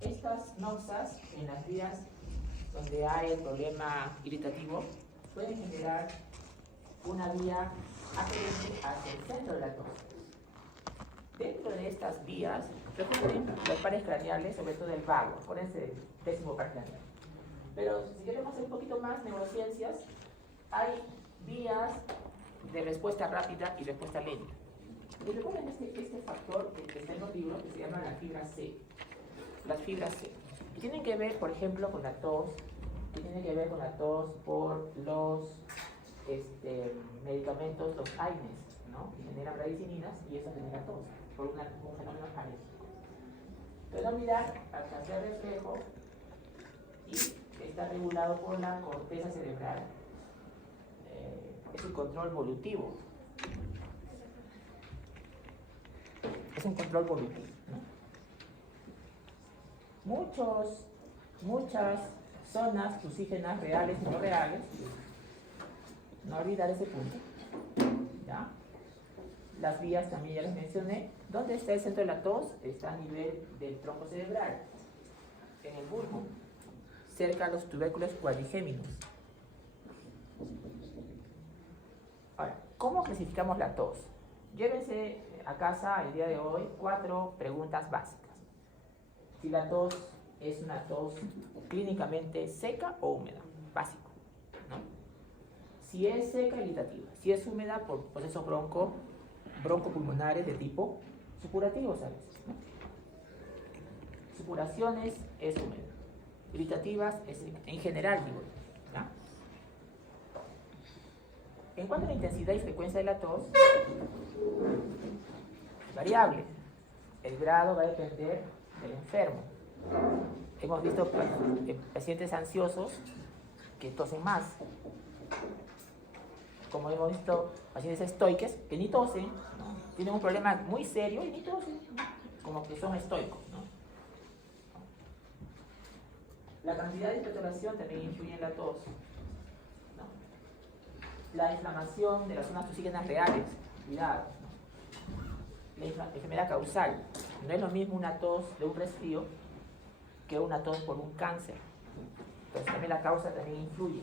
Estas noxas en las vías donde hay el problema iritativo pueden generar una vía aferente hacia el centro de la tos. Dentro de estas vías recorren los pares craneales, sobre todo el vago, por ese décimo par craneal. Pero si queremos hacer un poquito más neurociencias, hay vías de respuesta rápida y respuesta lenta. Y recuerden este factor que está en los libros que se llama la fibra C. Las fibras C. Y tienen que ver, por ejemplo, con la tos, por los medicamentos, los AINES, ¿no? Que generan radicininas y eso genera tos, por un fenómeno alérgico. Pero no olvidar, al hacer reflejo, y está regulado por la corteza cerebral, es un control volutivo. Es un control volutivo, ¿no? Muchas zonas tusígenas reales y no reales, no olvidar ese punto, ¿ya? Las vías también ya les mencioné. ¿Dónde está el centro de la tos? Está a nivel del tronco cerebral, en el bulbo, cerca de los tubérculos cuadrigéminos. Ahora, ¿cómo clasificamos la tos? Llévense a casa el día de hoy 4 preguntas básicas. Si la tos es una tos clínicamente seca o húmeda, básico, ¿no? Si es seca, irritativa. Si es húmeda, por procesos broncopulmonares de tipo supurativos a veces, ¿no? Supuraciones es húmeda. Irritativas es seca. En general, digo, ¿ya? En cuanto a la intensidad y frecuencia de la tos, es variable. El grado va a depender del enfermo. Hemos visto pacientes ansiosos que tosen más. Como hemos visto pacientes estoicos que ni tosen, ¿no? Tienen un problema muy serio y ni tosen, ¿no? Como que son estoicos, ¿no? La cantidad de expectoración también influye en la tos, ¿no? La inflamación de las zonas tusígenas reales, cuidado, ¿no? La enfermedad causal. No es lo mismo una tos de un resfrío que una tos por un cáncer. Entonces también la causa también influye.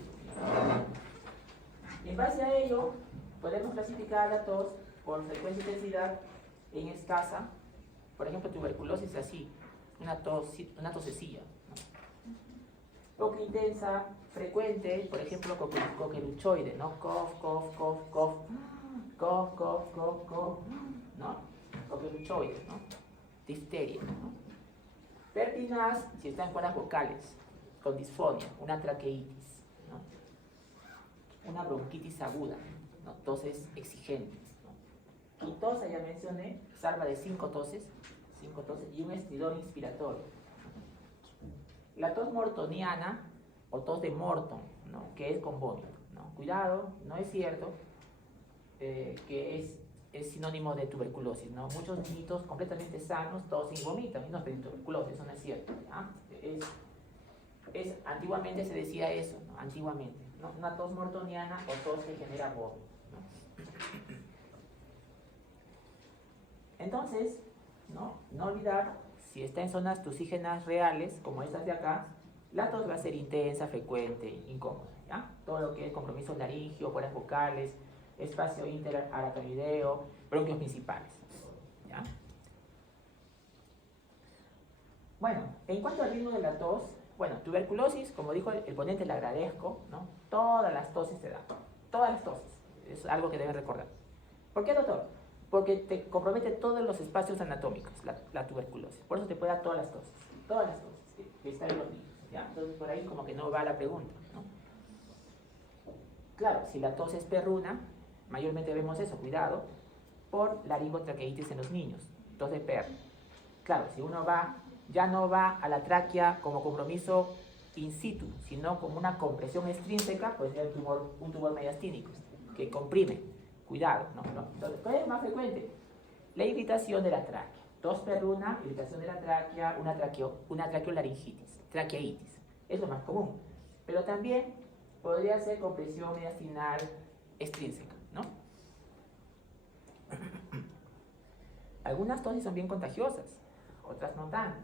Y en base a ello, podemos clasificar la tos por frecuencia e intensidad en escasa. Por ejemplo, tuberculosis así, una tosecilla, ¿no? Poco intensa, frecuente, por ejemplo, coqueluchoide, ¿no? Cough, cough, cough, cough, cough, cough, cough, cough, ¿no? Coqueluchoide, ¿no? Difteria, ¿no? Pertinaz, si está en cuerdas vocales, con disfonia, una traqueitis, ¿no? Una bronquitis aguda, ¿no? Toses exigentes, ¿no? Y tos, ya mencioné, salva de 5 toses y un estridor inspiratorio. La tos mortoniana o tos de Morton, ¿no? Que es con vómito, ¿no? Cuidado, no es cierto que es sinónimo de tuberculosis, ¿no? Muchos niñitos completamente sanos tosen y vomitan y no tienen tuberculosis, eso no es cierto, ¿ya? Antiguamente se decía eso, ¿no? Antiguamente, ¿no? Una tos mortoniana o tos que genera vómito, ¿no? Entonces, no olvidar, si está en zonas tusígenas reales, como estas de acá, la tos va a ser intensa, frecuente, incómoda, ¿ya? Todo lo que es compromiso laringio, cuerdas vocales, espacio interaracnoideo, bronquios principales, ¿ya? Bueno, en cuanto al ritmo de la tos, bueno, tuberculosis, como dijo el ponente, le agradezco, ¿no? Todas las tosis te dan, todas las tosis, es algo que deben recordar. ¿Por qué, doctor? Porque te compromete todos los espacios anatómicos, la tuberculosis, por eso te puede dar todas las tosis que están en los niños, ¿ya? Entonces por ahí como que no va la pregunta, ¿no? Claro, si la tos es perruna, mayormente vemos eso, cuidado, por laringotraqueitis en los niños, tos de perro. Claro, si uno ya no va a la tráquea como compromiso in situ, sino como una compresión extrínseca, puede ser un tumor mediastínico, que comprime, cuidado, ¿no? Entonces, ¿cuál es más frecuente? La irritación de la tráquea, tos perruna, irritación de la tráquea, una traqueolaringitis, traqueitis, es lo más común, pero también podría ser compresión mediastinal extrínseca, ¿no? Algunas tosis son bien contagiosas. otras no tanto.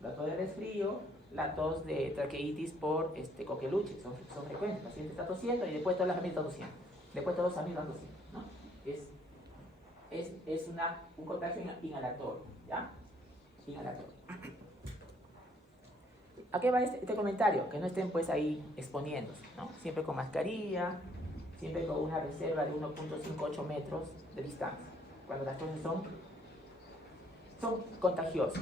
La tos de resfrío, la tos de traqueitis por coqueluche, son frecuentes. El paciente está tosiendo y después toda la familia está tosiendo. Después todos los amigos están tosiendo, ¿no? Es un contagio inhalatorio, ¿ya? Inhalatorio. ¿A qué va este comentario? Que no estén pues ahí exponiéndose, ¿no? Siempre con mascarilla, siempre con una reserva de 1.58 metros de distancia, cuando las cosas son contagiosas.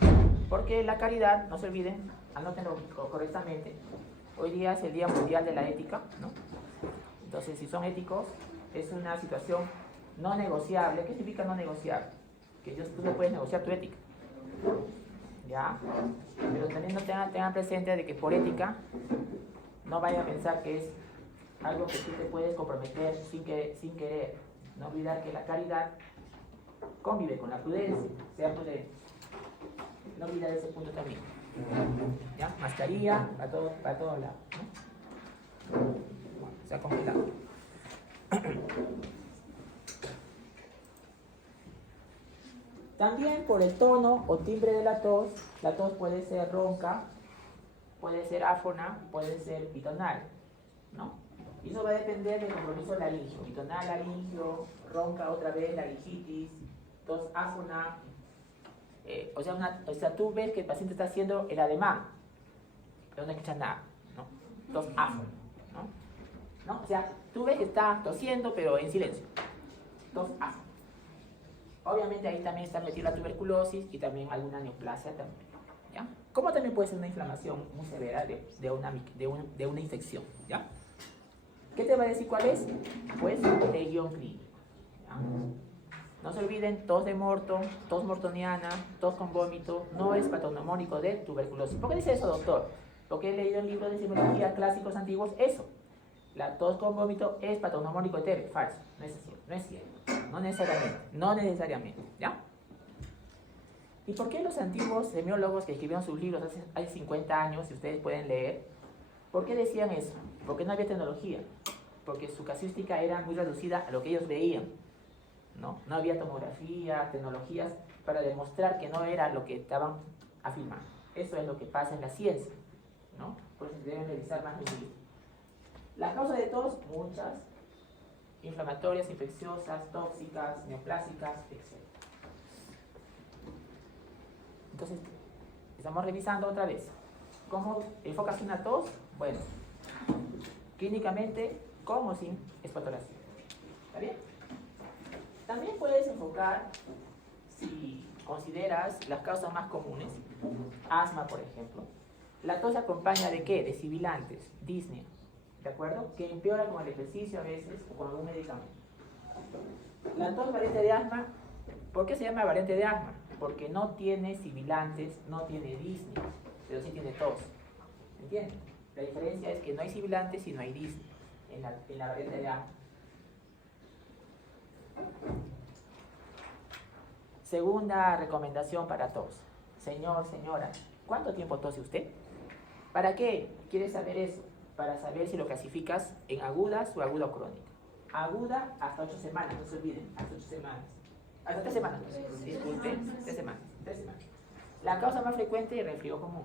Porque la caridad, no se olviden, anótenlo correctamente, hoy día es el Día Mundial de la Ética, ¿no? Entonces, si son éticos, es una situación no negociable. ¿Qué significa no negociable? Que tú no puedes negociar tu ética, ¿ya? Pero también no tengan presente de que por ética no vayan a pensar que es algo que tú te puedes comprometer sin querer. No olvidar que la caridad convive con la prudencia, sea prudente. No olvidar ese punto también. ¿Ya? Mascarilla para todos lados, ¿no? Bueno, se ha congelado. También por el tono o timbre de la tos puede ser ronca, puede ser áfona, puede ser bitonal, ¿no? Y eso va a depender del compromiso laringio. Bitonal, laringio, ronca otra vez, laringitis, tos áfona. O sea, tú ves que el paciente está haciendo el ademán, pero no escuchas nada, ¿no? Tos áfona, ¿no? O sea, tú ves que está tosiendo, pero en silencio. Tos áfona. Obviamente ahí también está metida la tuberculosis y también alguna neoplasia también, ¿ya? Como también puede ser una inflamación muy severa de una infección, ¿ya? ¿Qué te va a decir cuál es? Pues el guión clínico, ¿ya? No se olviden, tos de morto, tos mortoniana, tos con vómito, no es patognomónico de tuberculosis. ¿Por qué dice eso, doctor? Porque he leído en libros de semiología clásicos antiguos eso. La tos con vómito es patognomónico de TB. Falso, no es cierto, no es cierto. No necesariamente, ¿ya? ¿Y por qué los antiguos semiólogos que escribieron sus libros hace 50 años, si ustedes pueden leer, por qué decían eso? Porque no había tecnología, porque su casuística era muy reducida a lo que ellos veían, ¿no? No había tomografía, tecnologías para demostrar que no era lo que estaban afirmando. Eso es lo que pasa en la ciencia, ¿no? Por eso deben revisar más los libros. Las causas de tos, muchas, inflamatorias, infecciosas, tóxicas, neoplásicas, etc. Entonces, estamos revisando otra vez. ¿Cómo enfocas una tos? Bueno, clínicamente, con o sin expectoración. ¿Está bien? También puedes enfocar, si consideras las causas más comunes, asma, por ejemplo. La tos se acompaña de ¿qué? De sibilantes, disnea, ¿de acuerdo? Que empeora con el ejercicio a veces o con algún medicamento. La tos variante de asma, ¿por qué se llama variante de asma? Porque no tiene sibilantes, no tiene disnea, pero sí tiene tos. ¿Entienden? La diferencia es que no hay sibilantes y no hay disnea en la variante de asma. Segunda recomendación para tos. Señor, señora, ¿cuánto tiempo tose usted? ¿Para qué quieres saber eso? Para saber si lo clasificas en agudas o aguda o crónica. Aguda hasta 8 semanas, no se olviden, hasta 8 semanas. Hasta 3 semanas, disculpen, 3 semanas. La causa más frecuente es el resfrío común,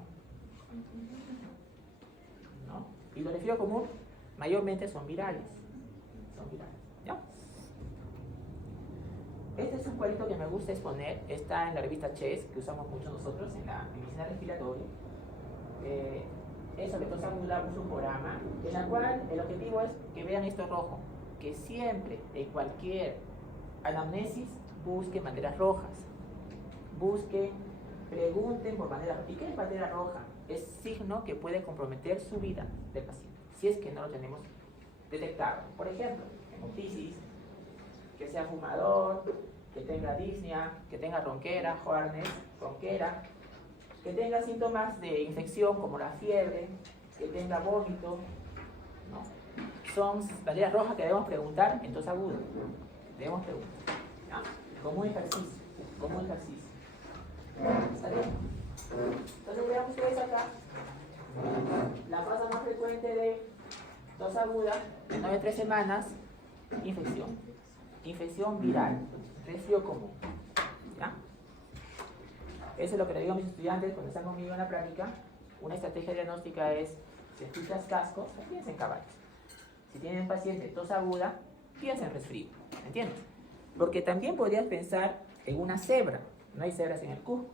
¿no? Y los resfríos comunes mayormente son virales. ¿Ya? Este es un cuadrito que me gusta exponer, está en la revista Chess, que usamos mucho nosotros en la medicina respiratoria. Es sobre tos aguda, un programa, en la cual el objetivo es que vean esto rojo, que siempre, en cualquier anamnesis, busquen banderas rojas. Pregunten por bandera roja. ¿Y qué es bandera roja? Es signo que puede comprometer su vida del paciente, si es que no lo tenemos detectado. Por ejemplo, hemoptisis, que sea fumador, que tenga disnea, que tenga ronquera, Joarnes, ronquera, que tenga síntomas de infección como la fiebre, que tenga vómito, ¿no? Son banderas rojas que debemos preguntar en tos aguda. Debemos preguntar, ¿no? Como un ejercicio. ¿Está bien? Entonces vean ustedes acá la fase más frecuente de tos aguda, de 9 a 3 semanas, infección viral, resfrío común, ¿ya? Eso es lo que le digo a mis estudiantes cuando están conmigo en la práctica. Una estrategia diagnóstica es, si escuchas cascos, piensa en caballos. Si tienen un paciente tos aguda, piensa en resfrío. ¿Entiendes? Porque también podrías pensar en una cebra. No hay cebras en el Cusco.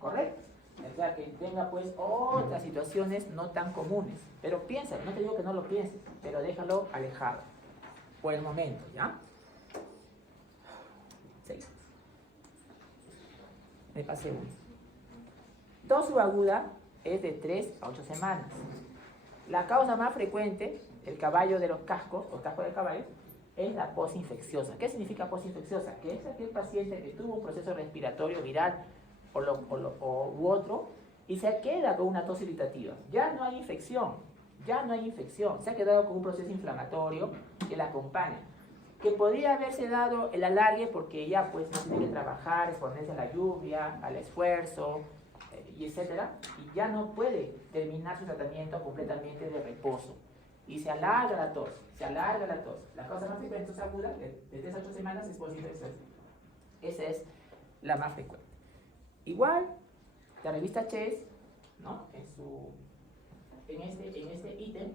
¿Correcto? O sea, que tenga pues otras situaciones no tan comunes. Pero piensa, no te digo que no lo pienses, pero déjalo alejado. Por el momento, ¿ya? 6. Me pasé uno. Tos subaguda es de 3 a 8 semanas. La causa más frecuente, el caballo de los cascos, o casco de caballo, es la posinfecciosa. ¿Qué significa posinfecciosa? Que es aquel paciente que tuvo un proceso respiratorio viral u otro y se queda con una tos irritativa. Ya no hay infección, se ha quedado con un proceso inflamatorio que la acompaña. Que podría haberse dado el alargue porque ya pues no tiene que trabajar, exponerse a la lluvia, al esfuerzo, y etcétera, y ya no puede terminar su tratamiento completamente de reposo. Y se alarga la tos, La causa más frecuente de tos aguda, de 3 a 8 semanas, es posinfecciosa. Esa es la más frecuente. Igual, la revista Chess, ¿no? En este ítem,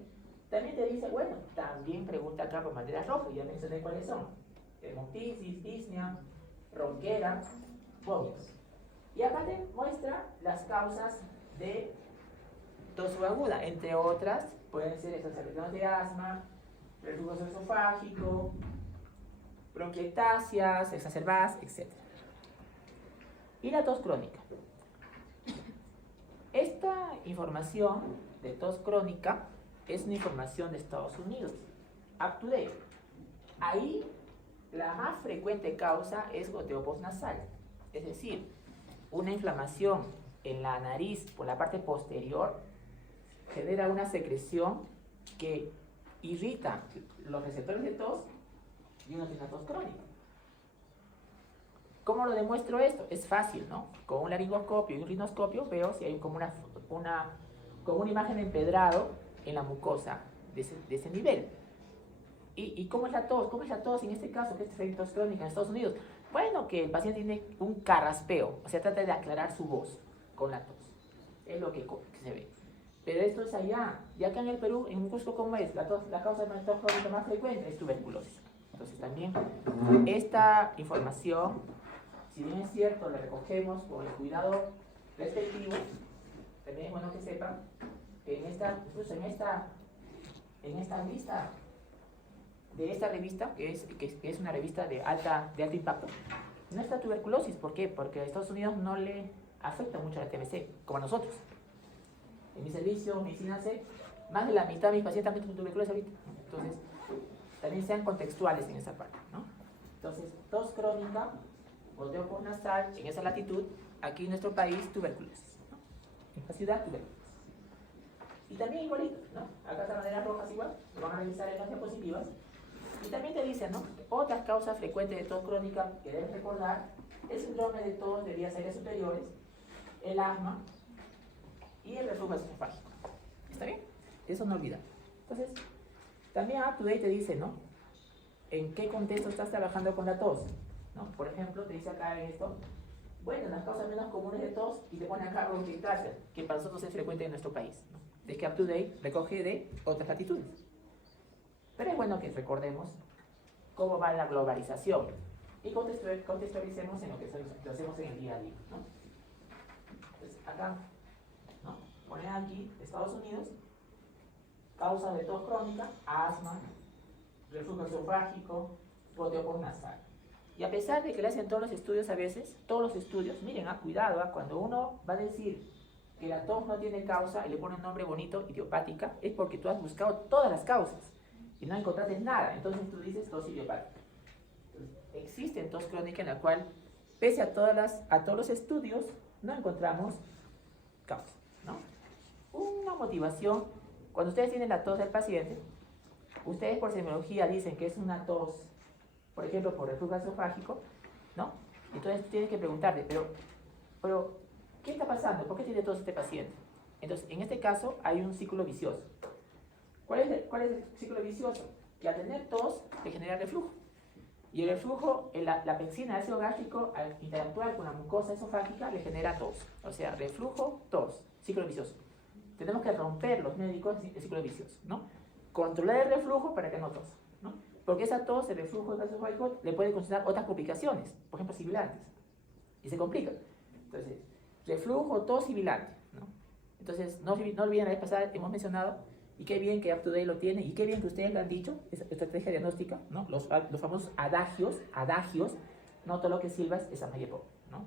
también te dice, bueno, también pregunta acá por banderas rojas, ya mencioné cuáles son. Hemoptisis, disnea, ronquera, vómitos. Y acá te muestra las causas de tos subaguda, entre otras, pueden ser exacerbaciones de asma, reflujo esofágico, bronquiectasias exacerbadas, etc. Y la tos crónica. Esta información de tos crónica es una información de Estados Unidos, UpToDate. Ahí la más frecuente causa es goteo postnasal, es decir, una inflamación en la nariz por la parte posterior genera una secreción que irrita los receptores de tos y uno tiene una tos crónica. ¿Cómo lo demuestro esto? Es fácil, ¿no? Con un laringoscopio y un rinoscopio veo si hay como una imagen empedrado en la mucosa de ese nivel. ¿Y cómo es la tos? ¿Cómo es la tos en este caso, que es tos crónica en Estados Unidos? Bueno, que el paciente tiene un carraspeo, o sea, trata de aclarar su voz con la tos. Es lo que se ve. Pero esto es allá. Y acá en el Perú, en Cusco, ¿cómo es? La causa de tos crónica más frecuente es tuberculosis. Entonces también esta información, si bien es cierto, la recogemos con el cuidado respectivo, también es bueno que sepan que incluso en esta lista de esta revista, que es una revista de alto impacto, no está tuberculosis. ¿Por qué? Porque a Estados Unidos no le afecta mucho la TBC, como a nosotros. En mi servicio, medicina C, más de la mitad de mis pacientes han tenido tuberculosis ahorita. Entonces, también sean contextuales en esa parte, ¿no? Entonces, tos crónica, goteo postnasal, en esa latitud, aquí en nuestro país, tuberculosis, ¿no? En esta ciudad, tuberculosis. Y también igualito, ¿no? Acá están banderas rojas igual, lo van a revisar en las diapositivas. Y también te dicen, ¿no? Otras causas frecuentes de tos crónica que debes recordar: el síndrome de tos de vías aéreas superiores, el asma y el reflujo esofágico. ¿Está bien? Eso no olvidar. Entonces, también UpToDate te dice, ¿no? ¿En qué contexto estás trabajando con la tos? ¿No? Por ejemplo, te dice acá en esto, bueno, las causas menos comunes de tos, y te pone acá bronquiectasia, que para nosotros es frecuente en nuestro país, ¿no? Es que UpToDate recoge de otras latitudes. Pero es bueno que recordemos cómo va la globalización y contextualicemos en lo que hacemos en el día a día, ¿no? Entonces, acá, ¿no? Poner aquí Estados Unidos, causa de tos crónica, asma, reflujo esofágico, goteo postnasal. Y a pesar de que le hacen todos los estudios a veces, miren, cuidado, cuando uno va a decir que la tos no tiene causa y le pone un nombre bonito, idiopática, es porque tú has buscado todas las causas y no encontraste nada. Entonces tú dices tos idiopática. Entonces, existe tos crónica en la cual, pese a todos los estudios, no encontramos causa, ¿no? Una motivación: cuando ustedes tienen la tos del paciente, ustedes por semiología dicen que es una tos, por ejemplo, por reflujo esofágico, ¿no? Entonces tú tienes que preguntarte, pero ¿qué está pasando? ¿Por qué tiene tos este paciente? Entonces, en este caso hay un ciclo vicioso. ¿Cuál es el ciclo vicioso? Que al tener tos te genera reflujo. Y el reflujo, la pepsina de ácido gástrico, al interactuar con la mucosa esofágica, le genera tos. O sea, reflujo, tos, ciclo vicioso. Tenemos que romper los médicos el ciclo vicioso, ¿no? Controlar el reflujo para que no tosa, ¿no? Porque esa tos, el reflujo esofágico, le puede considerar otras complicaciones, por ejemplo, sibilantes. Y se complica. Entonces, reflujo, tos, sibilante, ¿no? Entonces, no olviden, la vez pasada hemos mencionado, y qué bien que UpToDate lo tiene, y qué bien que ustedes lo han dicho, esa estrategia diagnóstica, ¿no? Los famosos adagios, no todo lo que silbas es amayepo, ¿no?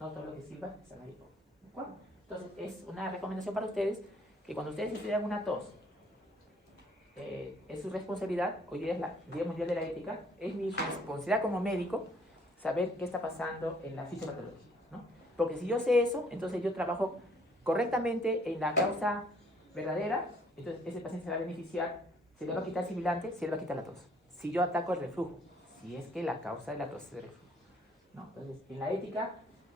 No todo lo que silbas es amayepo, ¿de acuerdo? Entonces, es una recomendación para ustedes, que cuando ustedes estudian una tos, es su responsabilidad, hoy día es el Día Mundial de la Ética, es mi responsabilidad como médico, saber qué está pasando en la fisiopatología, ¿no? Porque si yo sé eso, entonces yo trabajo correctamente en la causa verdadera, entonces ese paciente se va a beneficiar, se le va a quitar sibilante, se le va a quitar la tos. Si yo ataco el reflujo, si es que la causa de la tos es el reflujo, ¿no? Entonces, en la ética,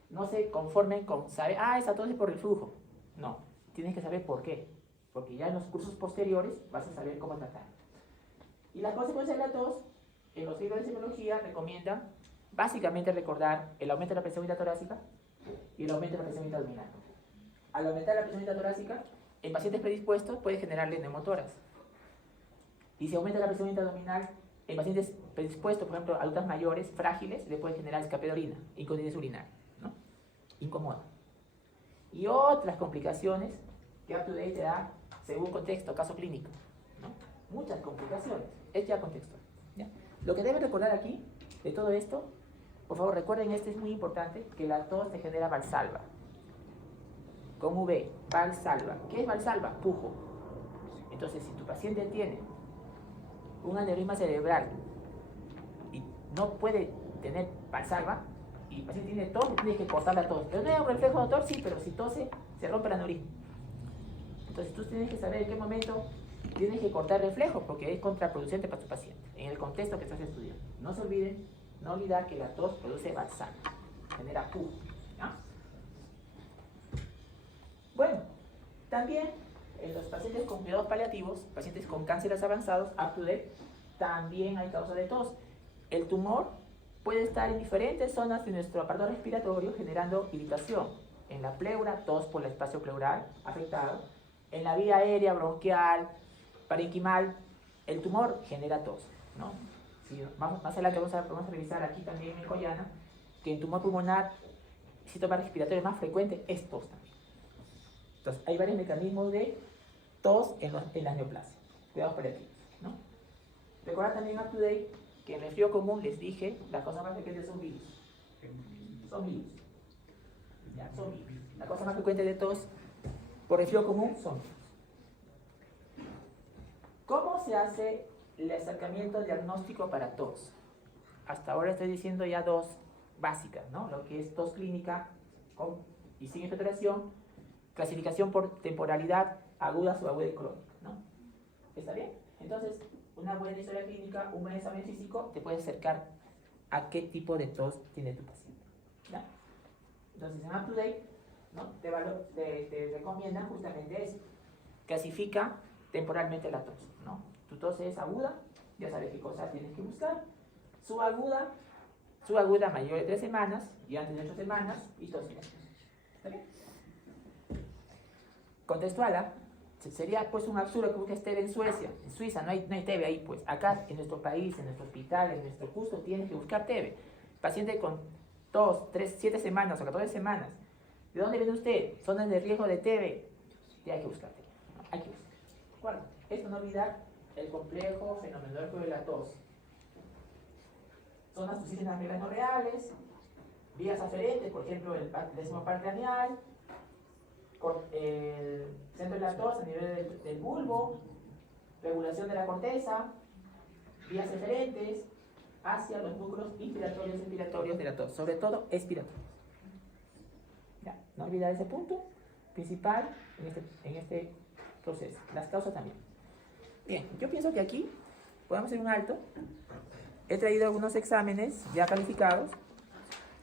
no se conformen con saber, esa tos es por reflujo. No, tienes que saber por qué, porque ya en los cursos posteriores vas a saber cómo tratar. Y las consecuencias de la tos, en los libros de semiología recomiendan básicamente recordar el aumento de la presión intratorácica y el aumento de la presión intraabdominal. Al aumentar la presión intratorácica, en pacientes predispuestos puede generarle neumotórax. Y si aumenta la presión intraabdominal, en pacientes predispuestos, por ejemplo, adultas mayores, frágiles, le puede generar escape de orina, incontinencia urinaria, ¿no? Incomoda. Y otras complicaciones que UpToDate te da según contexto, caso clínico, ¿no? Muchas complicaciones, es ya contextual, ¿ya? Lo que deben recordar aquí, de todo esto, por favor recuerden, es muy importante, que la tos te genera Valsalva. Con V, Valsalva. ¿Qué es Valsalva? Pujo. Entonces, si tu paciente tiene un aneurisma cerebral y no puede tener Valsalva, y el paciente tiene tos, tienes que cortar la tos. ¿No es un reflejo motor? Sí, pero si tose, se rompe el aneurisma. Entonces, tú tienes que saber en qué momento tienes que cortar el reflejo, porque es contraproducente para tu paciente, en el contexto que estás estudiando. No se olviden, no olvidar que la tos produce Valsalva, genera pujo, ¿ya? Bueno, también en los pacientes con cuidados paliativos, pacientes con cánceres avanzados, UpToDate, también hay causa de tos. El tumor puede estar en diferentes zonas de nuestro aparato respiratorio generando irritación. En la pleura, tos por el espacio pleural afectado. En la vía aérea, bronquial, parenquimal, el tumor genera tos, ¿no? Si más adelante vamos a revisar aquí también en Coyana, que en tumor pulmonar, el síntoma respiratorio más frecuente es tos también. Entonces, hay varios mecanismos de tos en las neoplasias, cuidados paliativos, ¿no? Recuerda también UpToDate que en el resfrío común les dije, las cosas más frecuentes son virus. Son virus. Ya, son virus. La cosa más frecuente de tos por resfrío común son virus. ¿Cómo se hace el acercamiento diagnóstico para tos? Hasta ahora estoy diciendo ya dos básicas, ¿no? Lo que es tos clínica y sin expectoración, clasificación por temporalidad aguda, subaguda y crónica, ¿no? ¿Está bien? Entonces, una buena historia clínica, un buen examen físico, te puede acercar a qué tipo de tos tiene tu paciente, ¿ya? Entonces, en UpToDate, ¿no? te recomiendan justamente eso. Clasifica temporalmente la tos, ¿no? Tu tos es aguda, ya sabes qué cosa tienes que buscar. Subaguda mayor de 3 semanas y antes de 8 semanas y tos silenciosa. ¿Está bien? Contextual, sería pues un absurdo que busques TB en Suecia, en Suiza no hay TB ahí, pues acá en nuestro país, en nuestro hospital, en nuestro curso tienes que buscar TB. Paciente con 2, 3, 7 semanas o 14 semanas. ¿De dónde viene usted? Zonas de riesgo de TB. Ya hay que buscar TB, ¿no? Hay que buscar. ¿Cuál? Esto no olvidar el complejo fenomenológico de la tos. Zonas suscígenas reglas no reales, vías aferentes, por ejemplo el décimo par craneal, el centro de la tos a nivel del bulbo, regulación de la corteza, vías eferentes hacia los núcleos inspiratorios y expiratorios de la tos, sobre todo expiratorios. Ya, no olvidar ese punto principal en este proceso. Las causas también. Bien, yo pienso que aquí podemos hacer un alto. He traído algunos exámenes ya calificados.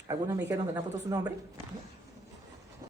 Algunos me dijeron que no han puesto su nombre, ¿no?